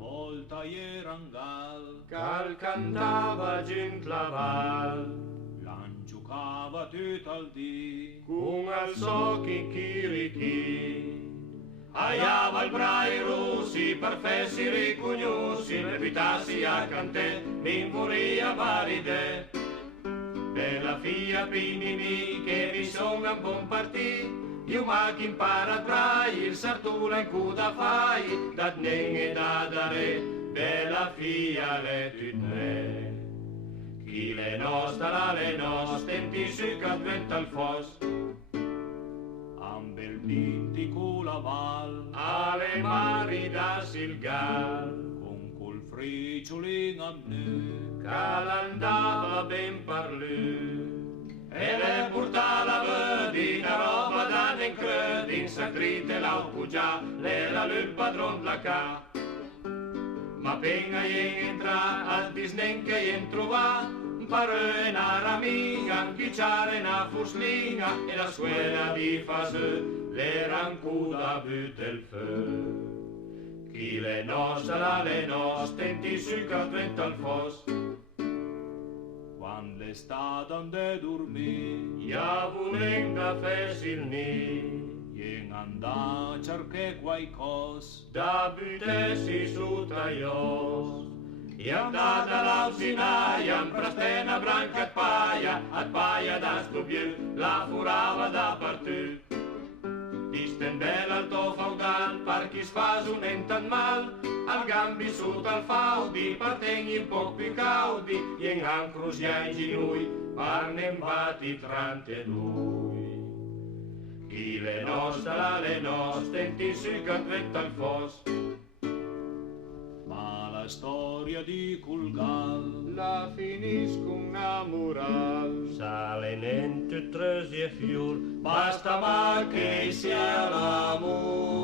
volta era un cal cantava gent claval, l'an giocava tutto il dì, con al so chirichi. Aiava il brai russi per fessi ricugnosi, levitassi a cantè, min voria baride. Bella figlia primimi che mi sono un buon partì, io ma chi impara trai, il sartula in cuda fai, da dnen e da dare, bella figlia le tutne. Chi le nostra, tenti su che adventa il fos, un bel binti con la val, alle mari da silgal, con col fricciolin a me, che l'andava ben parlù. E le portà la vedina roba da den credi, in sacrite l'au già, l'era il padron la ca. Ma penga ien entra, al disnen che ien trova, pare una ramiga, un chicciare una fuslinga, e la suela di fase, l'era ancuda bute il feu. Chi le nostra, tenti su che adventa il fos, quando l'estate ande dormì, ja volen da fes il nid, ien andà a cercare qualcosa, da butessi su taios. I andata l'alzinaia, in prastena branca at paia da stupiù, la furava da partù. Disten bel alto feudal, per chi sfas un entan mal, al gambi sut al faudi, partenghi un poc più caudi, e in ancrus ai ginui, parnem batti trante lui. Chi le nostra, tenti su che adventa il fos, ma la storia di Culgal la finisco una moral. Salen entre tres e fiur, basta ma che sia l'amor.